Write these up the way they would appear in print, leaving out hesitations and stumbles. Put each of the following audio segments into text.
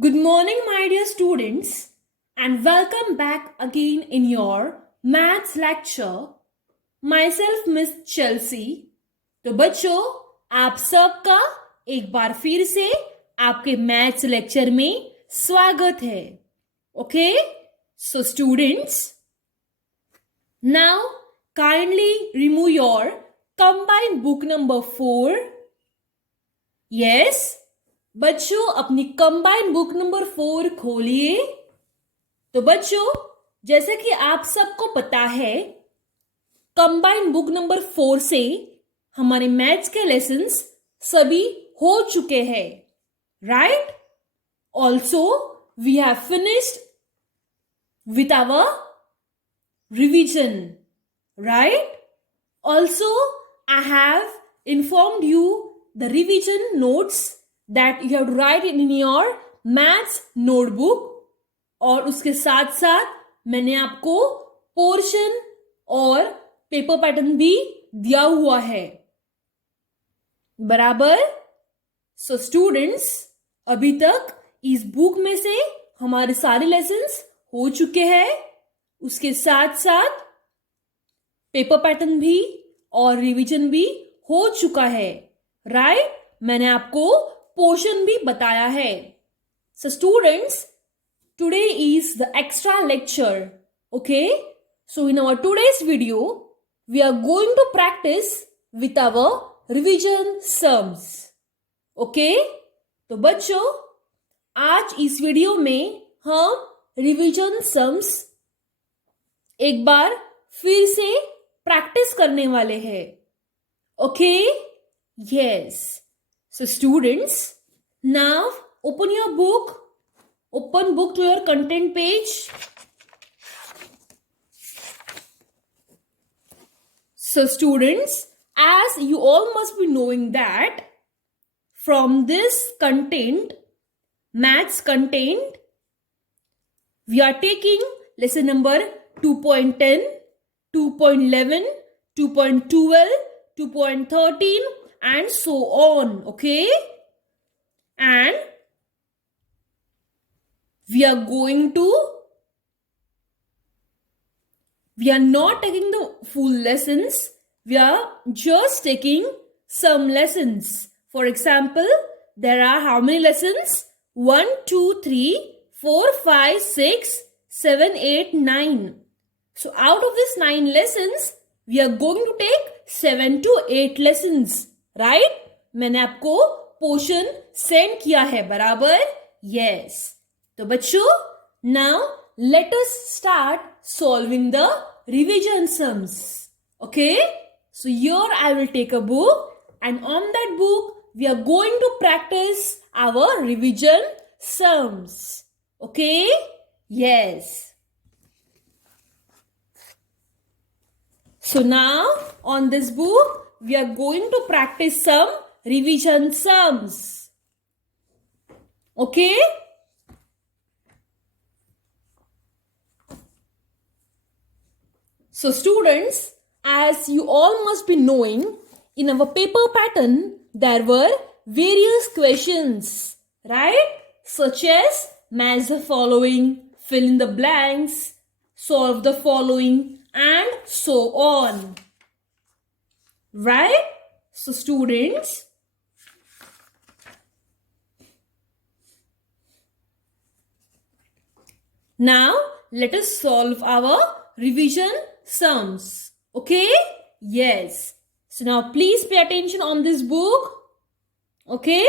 Good morning, my dear students, and welcome back again in your maths lecture. Myself, Miss Chelsea. तो बच्चों, आप सबका एक बार फिर से आपके मैथ्स लेक्चर में स्वागत है. Okay? So, students, now kindly remove your combined book number 4. Yes. बच्चों अपनी कंबाइंड बुक नंबर 4 खोलिए. तो बच्चों जैसे कि आप सबको पता है कंबाइंड बुक नंबर 4 से हमारे मैथ्स के लेसन्स सभी हो चुके हैं, right? Also we have finished with our revision, right? Also I have informed you the revision notes that you have to write in your maths notebook. और उसके साथ साथ मैंने आपको पोर्शन और पेपर पैटर्न भी दिया हुआ है, बराबर? सो स्टूडेंट्स, अभी तक इस बुक में से हमारे सारे लेसन्स हो चुके हैं. उसके साथ साथ पेपर पैटर्न भी और रिवीजन भी हो चुका है, राइट? मैंने आपको पोर्शन भी बताया है. So students, today is the extra lecture. Okay, so in our today's video we are going to practice with our revision sums. Okay, तो बच्चों आज इस वीडियो में हम रिवीजन सम्स एक बार फिर से प्रैक्टिस करने वाले हैं. Okay, yes. So students, now open your book. Open book to your content page. So students, as you all must be knowing that from this content, maths content, we are taking lesson number 2.10, 2.11, 2.12, 2.13 and so on. Okay? And we are not taking the full lessons. We are just taking some lessons. For example, there are how many lessons? 1, 2, 3, 4, 5, 6, 7, 8, 9. So out of these 9 lessons, we are going to take 7 to 8 lessons. Right? मैंने आपको portion send किया है, बराबर? Yes. तो बच्चों, now let us start solving the revision sums. Okay? So here I will take a book and on that book we are going to practice our revision sums. Okay? Yes. So now on this book we are going to practice some revision sums. Okay? So students, as you all must be knowing, in our paper pattern, there were various questions, right? Such as match the following, fill in the blanks, solve the following, and so on. Right? So students, now let us solve our revision sums. Okay? Yes. So now please pay attention on this book. Okay?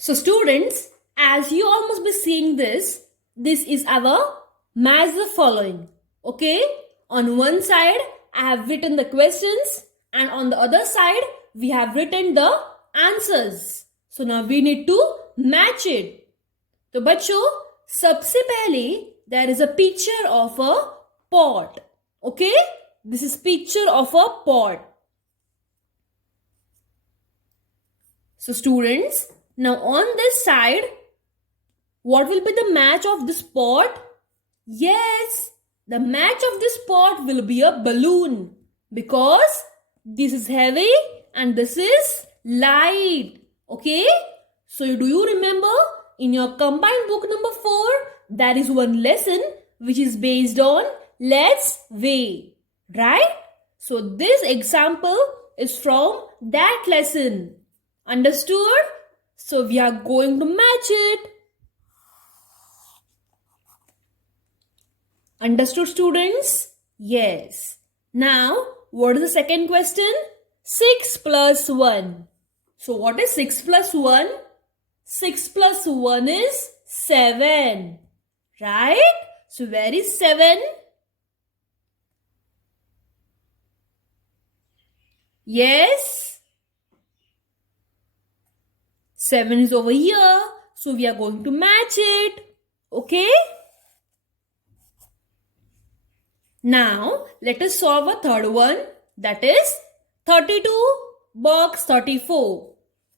So students, as you all must be seeing this is our match the following. Okay? On one side, I have written the questions and on the other side, we have written the answers. So now we need to match it. तो बच्चों, सबसे पहले there is a picture of a pot. Okay? This is picture of a pot. So students, now on this side, what will be the match of this pot? Yes, the match of this pot will be a balloon because this is heavy and this is light. Okay? So do you remember in your combined book number 4, there is one lesson which is based on let's weigh. Right? So this example is from that lesson. Understood? So we are going to match it. Understood, students? Yes. Now, what is the second question? 6 plus 1. So what is 6 plus 1? 6 plus 1 is 7. Right? So where is 7? Yes. 7 is over here. So we are going to match it. Okay? Now, let us solve a third one. That is 32 box 34.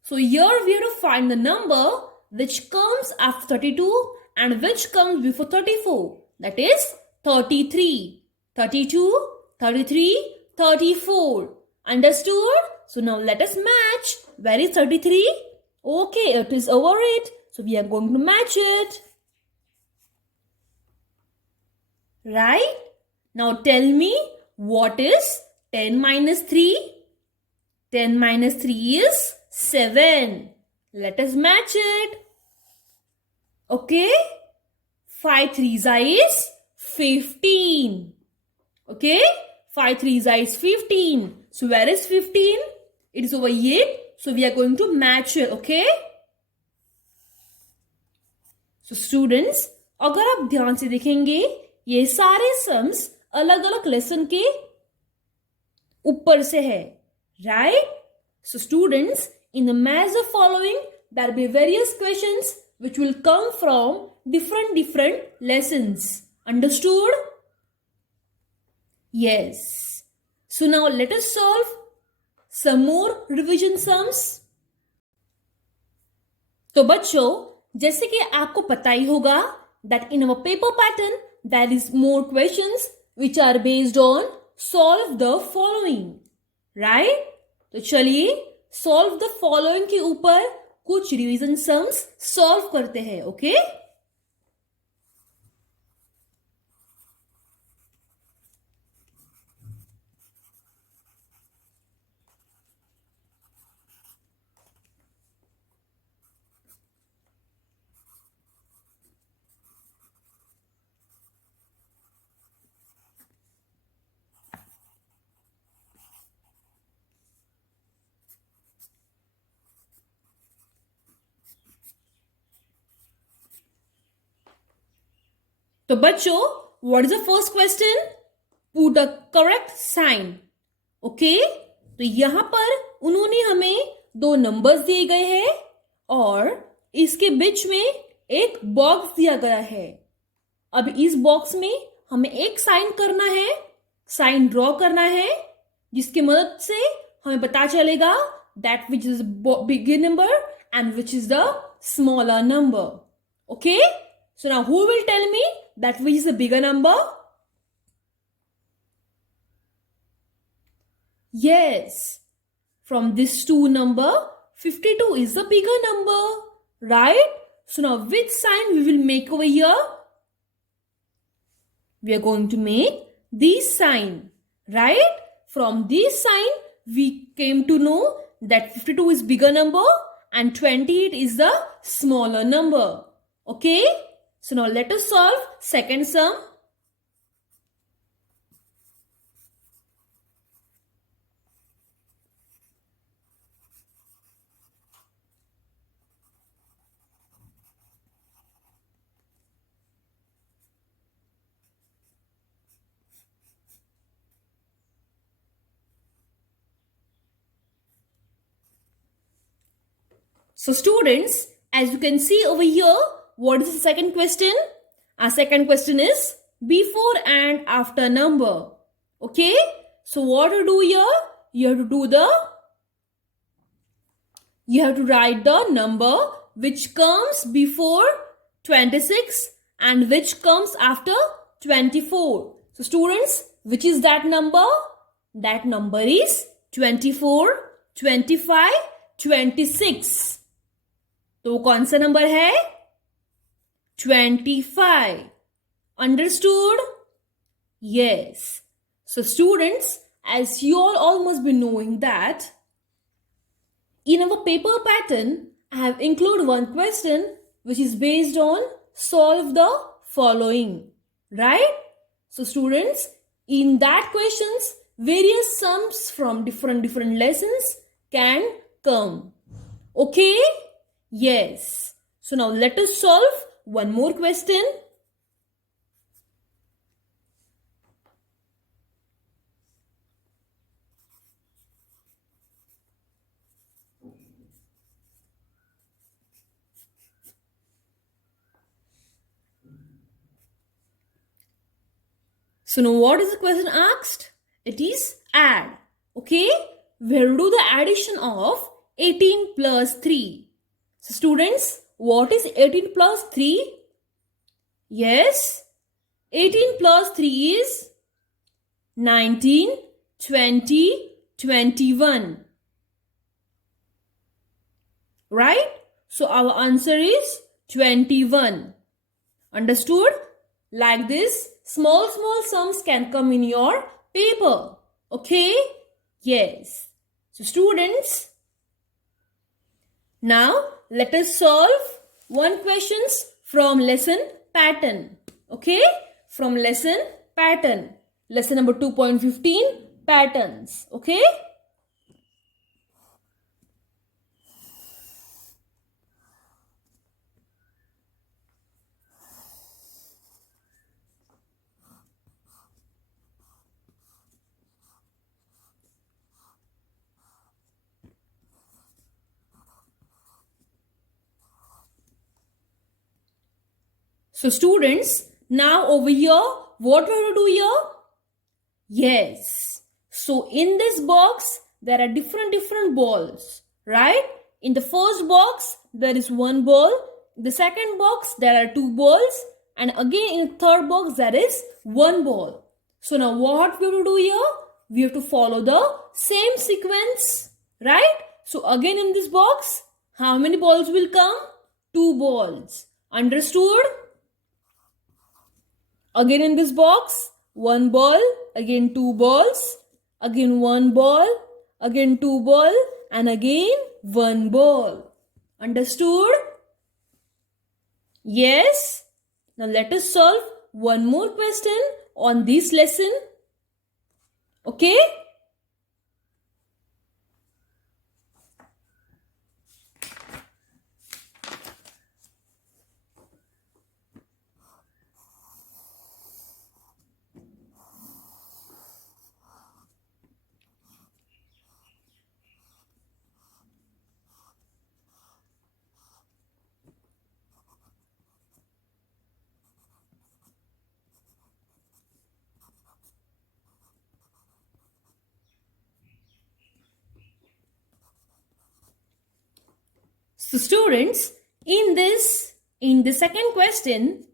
So here we have to find the number which comes after 32 and which comes before 34. That is 33. 32, 33, 34. Understood? So now let us match. Where is 33? Okay, it is over it. So we are going to match it. Right? Now tell me, what is 10 minus 3? 10 minus 3 is 7. Let us match it. Okay? 5 3s is 15. Okay? 5 3s is 15. So where is 15? It is over here. So we are going to match it. Okay? So students, अगर आप ध्यान से देखेंगे ये सारे sums अलग अलग lesson के ऊपर से है. Right? So students, in the match the following, there will be various questions which will come from different lessons. Understood? Yes. So now let us solve some more revision sums. तो बच्चों, जैसे कि आपको पता ही होगा that in our paper pattern there is more questions which are based on solve the following. Right? तो चलिए solve the following के ऊपर कुछ revision sums solve करते हैं. Okay? तो बच्चों, what is the first question? Put a correct sign. Okay? तो यहां पर उन्होंने हमें 2 नंबर्स दिए गए हैं और इसके बीच में एक बॉक्स दिया गया है. अब इस बॉक्स में हमें एक साइन करना है, साइन ड्रॉ करना है, जिसकी मदद से हमें पता चलेगा that which is bigger number and which is the smaller number. Okay? So now who will tell me that which is the bigger number? Yes. From this 2 number, 52 is the bigger number. Right? So now which sign we will make over here? We are going to make this sign. Right? From this sign, we came to know that 52 is bigger number and 28 is the smaller number. Okay? So now let us solve second sum. So students, as you can see over here, what is the second question? Our second question is before and after number. Okay? So what to do here? You have to write the number which comes before 26 and which comes after 24. So students, which is that number? That number is 24, 25, 26. तो कौन सा number है? 25. Understood? Yes. So students, as you all must be knowing that in our paper pattern, I have included one question which is based on solve the following. Right? So students, in that questions, various sums from different lessons can come. Okay? Yes. So now let us solve one more question. So now what is the question asked? It is add. Okay? We will do the addition of 18 plus 3. So students, what is 18 plus 3? Yes, 18 plus 3 is 19, 20, 21. Right? So our answer is 21. Understood? Like this, small sums can come in your paper. Okay? Yes. So students, now let us solve one questions from lesson pattern. Okay? From lesson pattern. Lesson number 2.15 patterns. Okay? So students, now over here, what we have to do here? Yes. So in this box, there are different balls, right? In the first box, there is one ball. In the second box, there are two balls. And again, in the third box, there is one ball. So now what we have to do here? We have to follow the same sequence, right? So again in this box, how many balls will come? Two balls. Understood? Again in this box, one ball, again two balls, again one ball, again two ball, and again one ball. Understood? Yes? Now let us solve one more question on this lesson. Okay? So students, in the second question,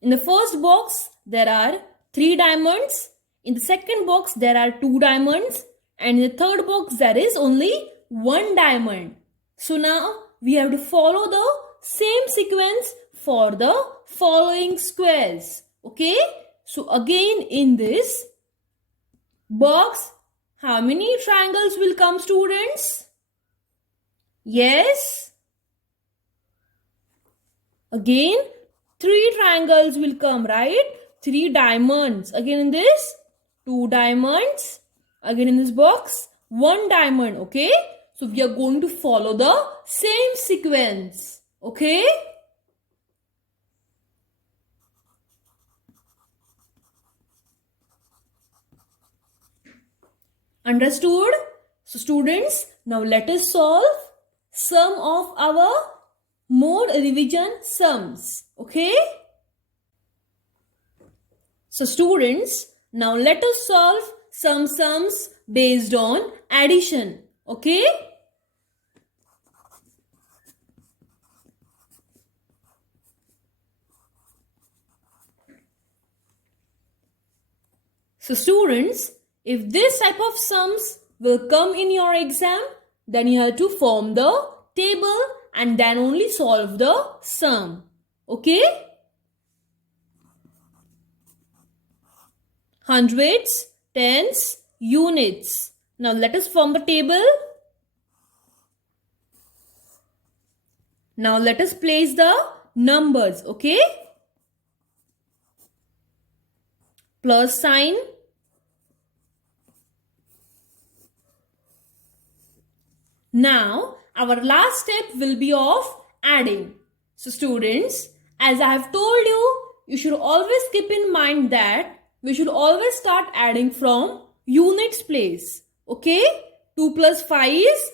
in the first box, there are 3 diamonds. In the second box, there are 2 diamonds. And in the third box, there is only 1 diamond. So now, we have to follow the same sequence for the following squares. Okay? So again, in this box, how many triangles will come, students? Yes? Again, 3 triangles will come, right? 3 diamonds. Again in this, 2 diamonds. Again in this box, 1 diamond. Okay? So we are going to follow the same sequence. Okay? Understood? So students, now let us solve some of our mode revision sums. Okay? So students, now let us solve some sums based on addition. Okay? So students, if this type of sums will come in your exam, then you have to form the table and then only solve the sum. Okay? Hundreds, tens, units. Now let us form the table. Now let us place the numbers. Okay? Plus sign. Now, our last step will be of adding. So students, as I have told you, you should always keep in mind that we should always start adding from units place. Okay? 2 plus 5 is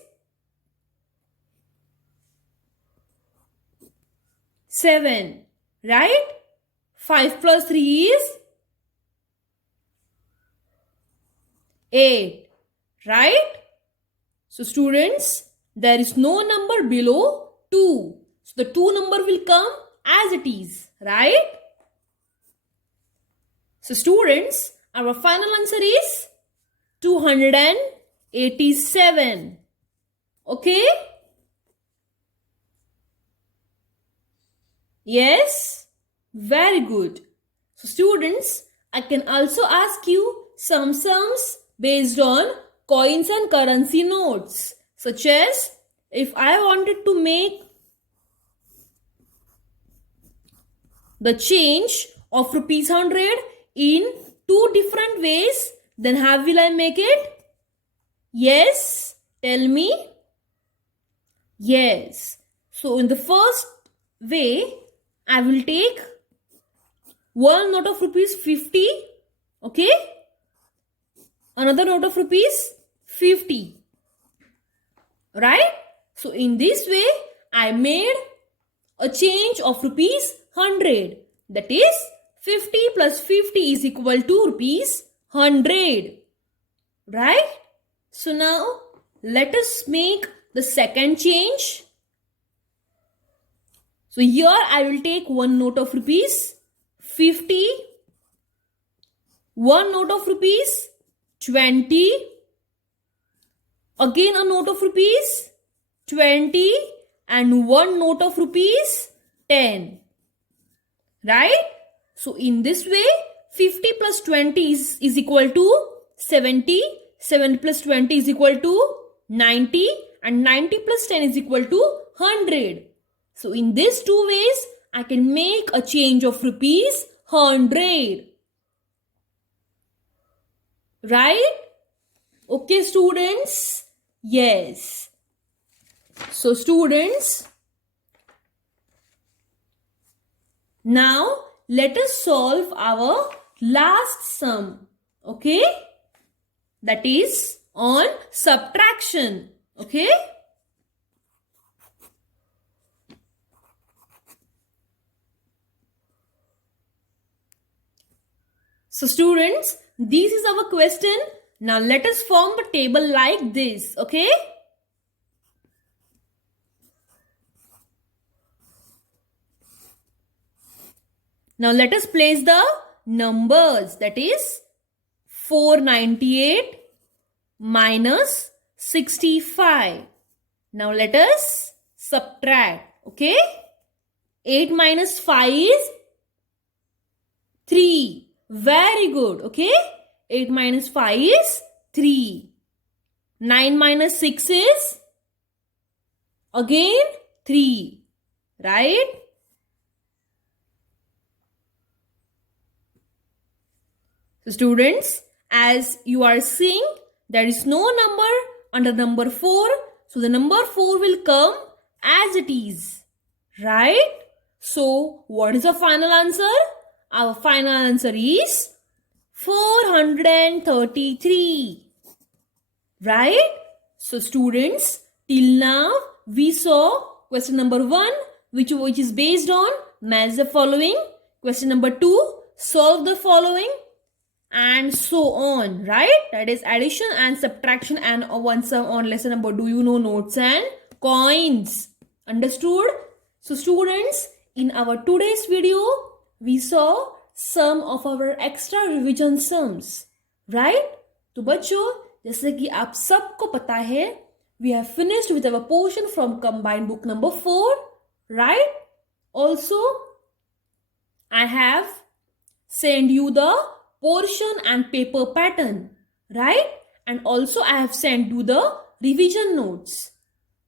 7. Right? 5 plus 3 is 8. Right? So students, there is no number below 2. So the 2 number will come as it is, right? So students, our final answer is 287. Okay? Yes? Very good. So students, I can also ask you some sums based on coins and currency notes, such as if I wanted to make the change of rupees 100 in 2 different ways, then how will I make it? Yes, tell me. Yes. So in the first way, I will take one note of rupees 50. Okay? Another note of rupees 50. Right? So in this way, I made a change of rupees 100. That is 50 plus 50 is equal to rupees 100. Right? So now let us make the second change. So here I will take one note of rupees 50, one note of rupees 20, again a note of rupees 20 and one note of rupees 10. Right? So in this way, 50 plus 20 is equal to 70, 70 plus 20 is equal to 90 and 90 plus 10 is equal to 100. So in these two ways, I can make a change of rupees 100. Right? Okay, students? Yes. So, students, now let us solve our last sum. Okay? That is on subtraction. Okay? So, students, this is our question. Now, let us form a table like this. Okay? Now, let us place the numbers. That is 498 minus 65. Now, let us subtract. Okay? 8 minus 5 is 3. Very good. Okay? 8 minus 5 is 3. 9 minus 6 is again 3. Right? So students, as you are seeing, there is no number under number 4. So the number 4 will come as it is. Right? So what is the final answer? Our final answer is 433. Right? So students, till now we saw question number 1, which is based on match the following. Question number 2, solve the following, and so on, right? That is addition and subtraction and one sum on lesson number do you know notes and coins. Understood? So students, in our today's video, we saw some of our extra revision sums, right? तो बच्चों, जैसे कि आप सबको पता है, we have finished with our portion from combined book number 4, right? Also, I have sent you the portion and paper pattern, right? And also I have sent you the revision notes.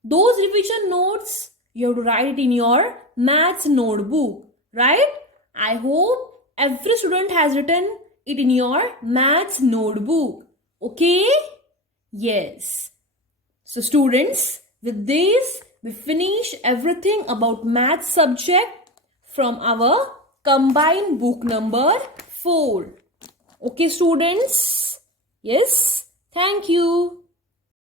Those revision notes, you have to write it in your maths notebook, right? I hope every student has written it in your maths notebook. Okay? Yes. So students, with this, we finish everything about maths subject from our combined book number 4. Okay students? Yes. Thank you.